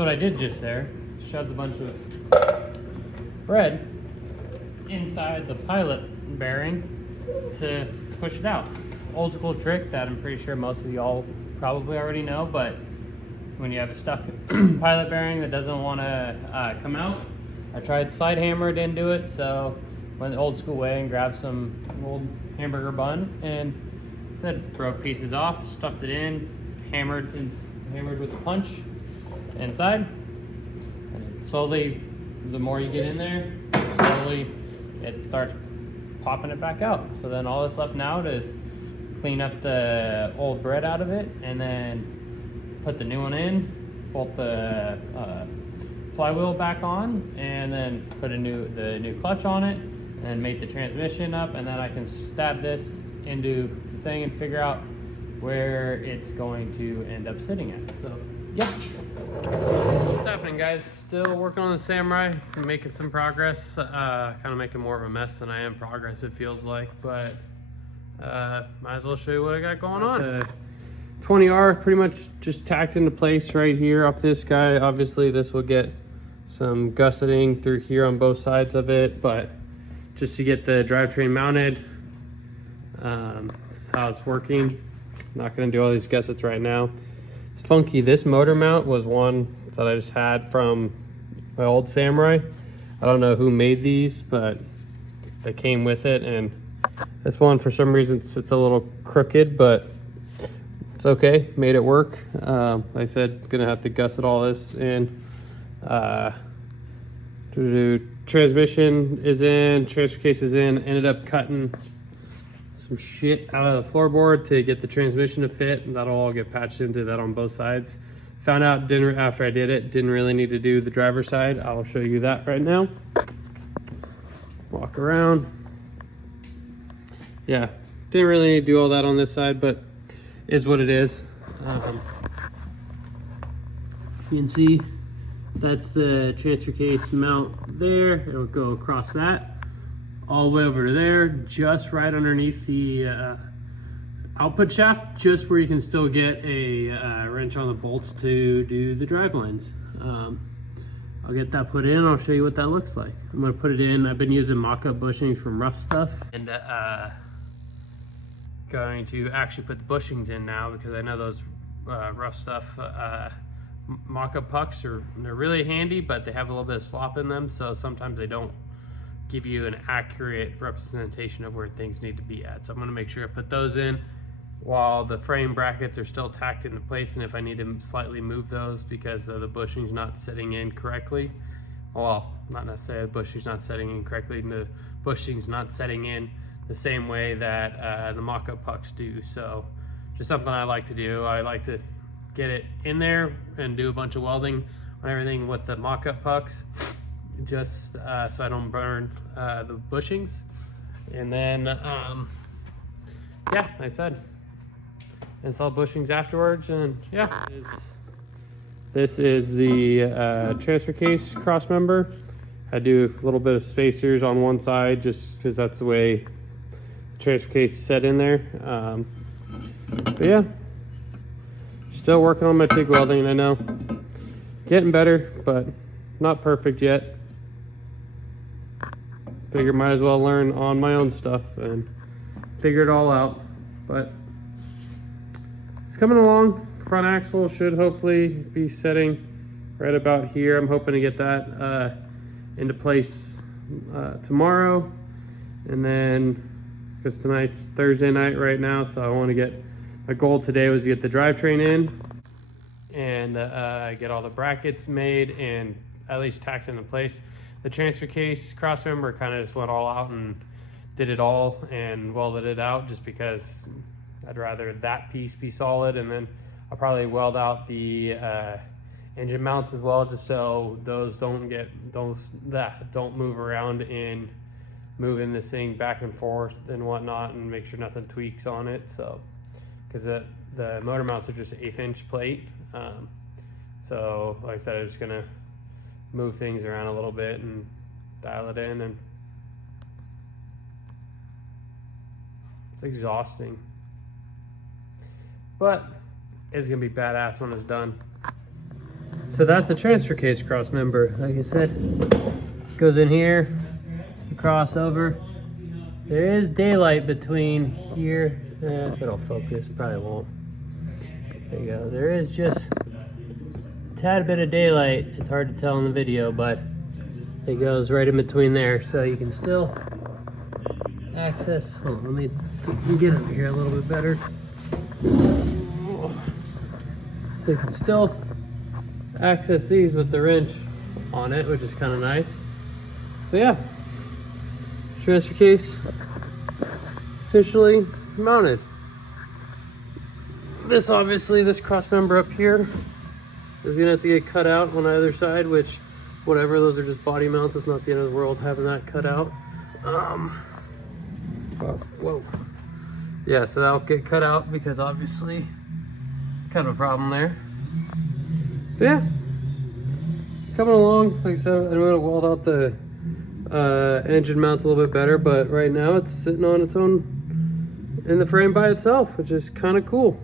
So what I did just there, shoved a bunch of bread inside the pilot bearing to push it out. Old school trick that I'm pretty sure most of y'all probably already know, but when you have a stuck pilot bearing that doesn't want to come out, I tried slide hammered into it. So went the old school way and grabbed some old hamburger bun and said broke pieces off, stuffed it in, hammered with a punch inside, and slowly, the more you get in there, slowly it starts popping it back out. So then all that's left now is clean up the old bread out of it and then put the new one in, bolt the flywheel back on, and then put the new clutch on it and make the transmission up, and then I can stab this into the thing and figure out where it's going to end up sitting at. So yep, what's happening, guys? Still working on the Samurai, making some progress. Kind of making more of a mess than I am progress, it feels like, but might as well show you what I got going on. The 20R pretty much just tacked into place right here up this guy. Obviously this will get some gusseting through here on both sides of it, but just to get the drivetrain mounted, that's how it's working. I'm not going to do all these gussets right now. It's funky. This motor mount was one that I just had from my old Samurai. I don't know who made these, but they came with it, and this one for some reason it's a little crooked, but it's okay. Made it work. Like I said, gonna have to gusset all this in. Transmission is in, transfer case is in. Ended up cutting some shit out of the floorboard to get the transmission to fit, and that'll all get patched into that on both sides. Found out after I did it, didn't really need to do the driver's side. I'll show you that right now. Walk around. Yeah, didn't really need to do all that on this side, but is what it is. You can see that's the transfer case mount there. It'll go across that all the way over to there, just right underneath the output shaft, just where you can still get a wrench on the bolts to do the drive lines. I'll get that put in. I'll show you what that looks like. I'm gonna put it in. I've been using mock-up bushings from Rough Stuff, and going to actually put the bushings in now, because I know those Rough Stuff mock-up pucks they're really handy, but they have a little bit of slop in them, so sometimes they don't give you an accurate representation of where things need to be at. So I'm going to make sure I put those in while the frame brackets are still tacked into place, and if I need to slightly move those because the bushing's not setting in correctly, well, not necessarily the bushing's not setting in correctly, the bushing's not setting in the same way that the mock-up pucks do. So just something I like to do. I like to get it in there and do a bunch of welding on everything with the mock-up pucks, just so I don't burn the bushings. And then yeah, like I said, install bushings afterwards. And yeah, this is the transfer case cross member. I do a little bit of spacers on one side just because that's the way the transfer case is set in there. But yeah, still working on my TIG welding. I know, getting better, but not perfect yet. Figure might as well learn on my own stuff and figure it all out. But it's coming along. Front axle should hopefully be setting right about here. I'm hoping to get that into place tomorrow, and then because tonight's Thursday night right now, so I want to get, my goal today was to get the drivetrain in and get all the brackets made and at least tacked into place. The transfer case cross member kind of just went all out and did it all and welded it out, just because I'd rather that piece be solid, and then I'll probably weld out the engine mounts as well, just so those don't move around in moving this thing back and forth and whatnot, and make sure nothing tweaks on it. So because the motor mounts are just 1/8 inch plate, so like that, I'm just gonna move things around a little bit and dial it in, and it's exhausting, but it's gonna be badass when it's done. So that's the transfer case cross member. Like I said, goes in here, you cross over. There is daylight between here. If it'll focus, probably won't. There you go. There is just a tad bit of daylight. It's hard to tell in the video, but it goes right in between there, so you can still access. Hold on, let me get under here a little bit better. You can still access these with the wrench on it, which is kind of nice. But yeah, transfer case officially mounted. This cross member up here is gonna have to get cut out on either side, which whatever, those are just body mounts. It's not the end of the world having that cut out. Whoa. Yeah, so that'll get cut out because obviously kind of a problem there. But yeah, coming along. Like I said, I'm gonna weld out the engine mounts a little bit better, but right now it's sitting on its own in the frame by itself, which is kind of cool.